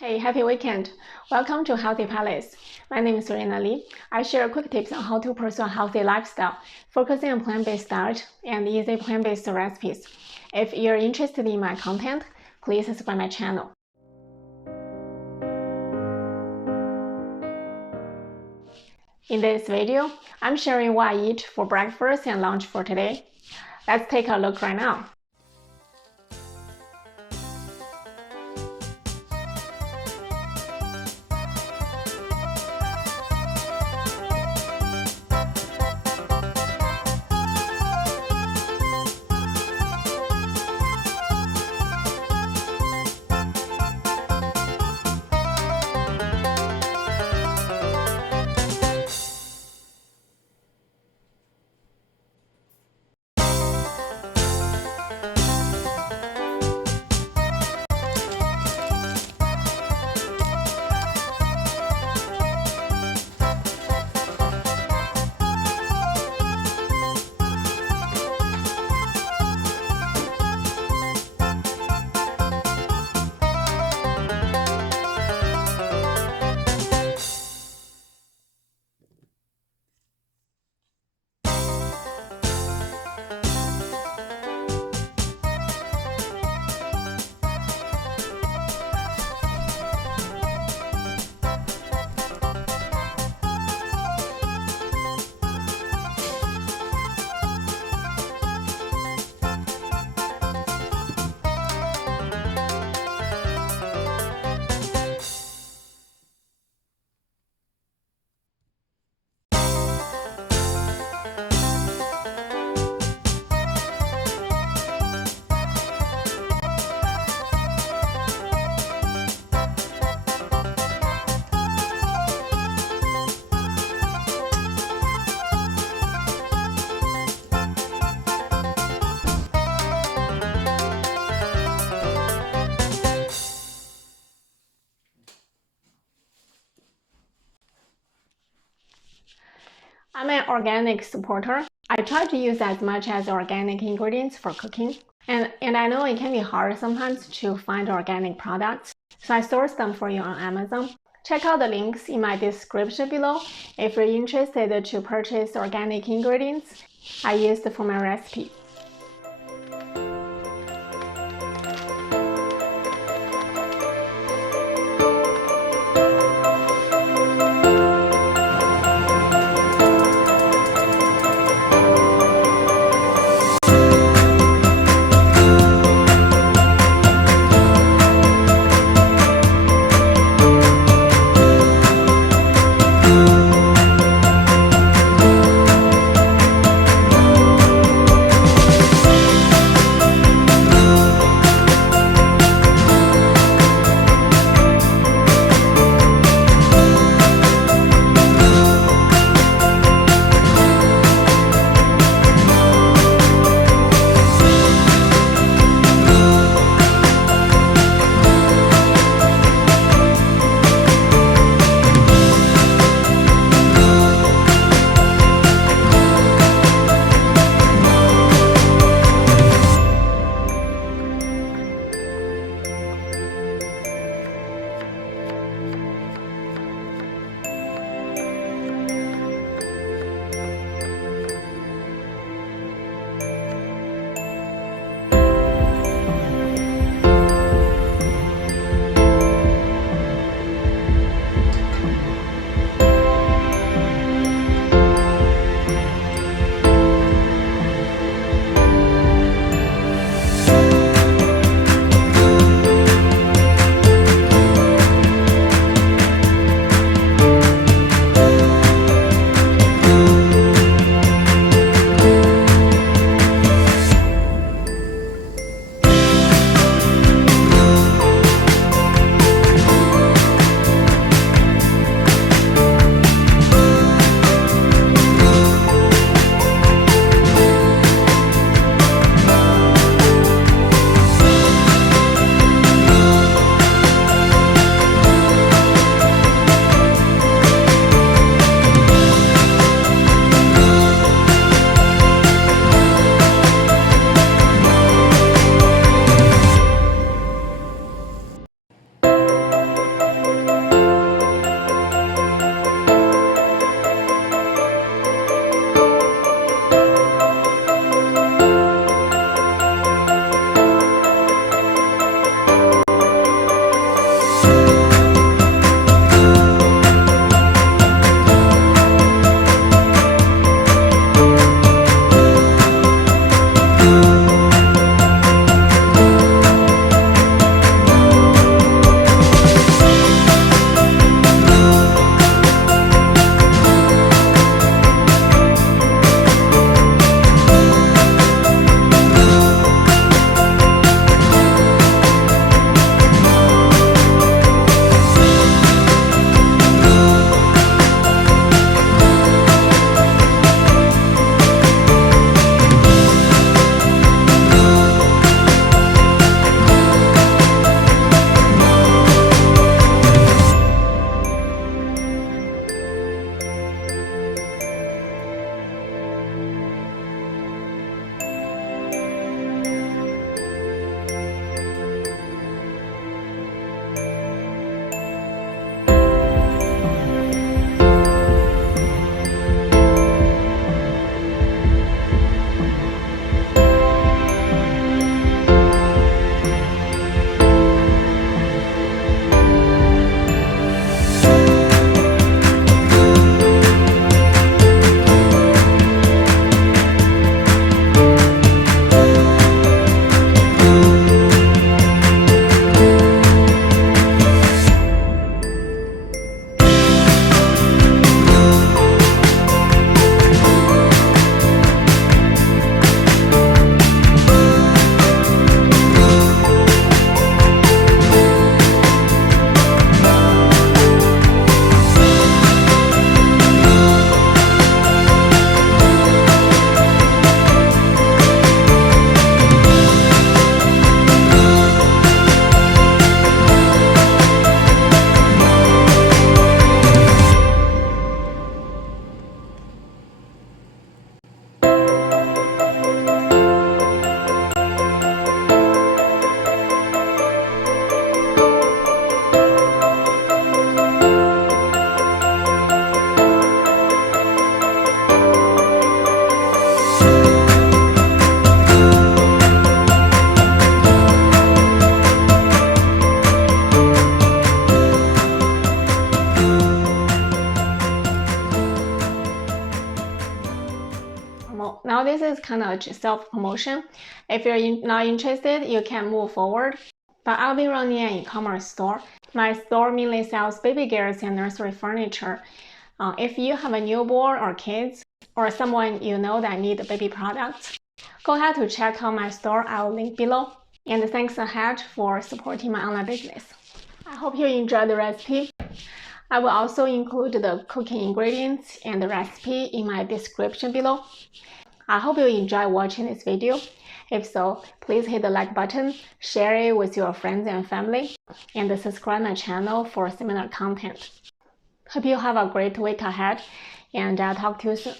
Hey, happy weekend! Welcome to Healthy Palace. My name is Serena Lee. I share quick tips on how to pursue a healthy lifestyle, focusing on plant-based diet and easy plant-based recipes. If you're interested in my content, please subscribe my channel. In this video, I'm sharing what I eat for breakfast and lunch for today. Let's take a look right now. I'm an organic supporter. I try to use as much as organic ingredients for cooking. And I know it can be hard sometimes to find organic products, so I source them for you on Amazon. Check out the links in my description below if you're interested to purchase organic ingredients I used for my recipe. this is kind of self-promotion. If you're not interested, you can move forward. But I'll be running an e-commerce store. My store mainly sells baby gears and nursery furniture. If you have a newborn or kids, or someone you know that need baby products, go ahead to check out my store. I'll link below. And thanks ahead for supporting my online business. I hope you enjoyed the recipe. I will also include the cooking ingredients and the recipe in my description below. I hope you enjoy watching this video. If so, please hit the like button, share it with your friends and family, and subscribe my channel for similar content. Hope you have a great week ahead, and I'll talk to you soon.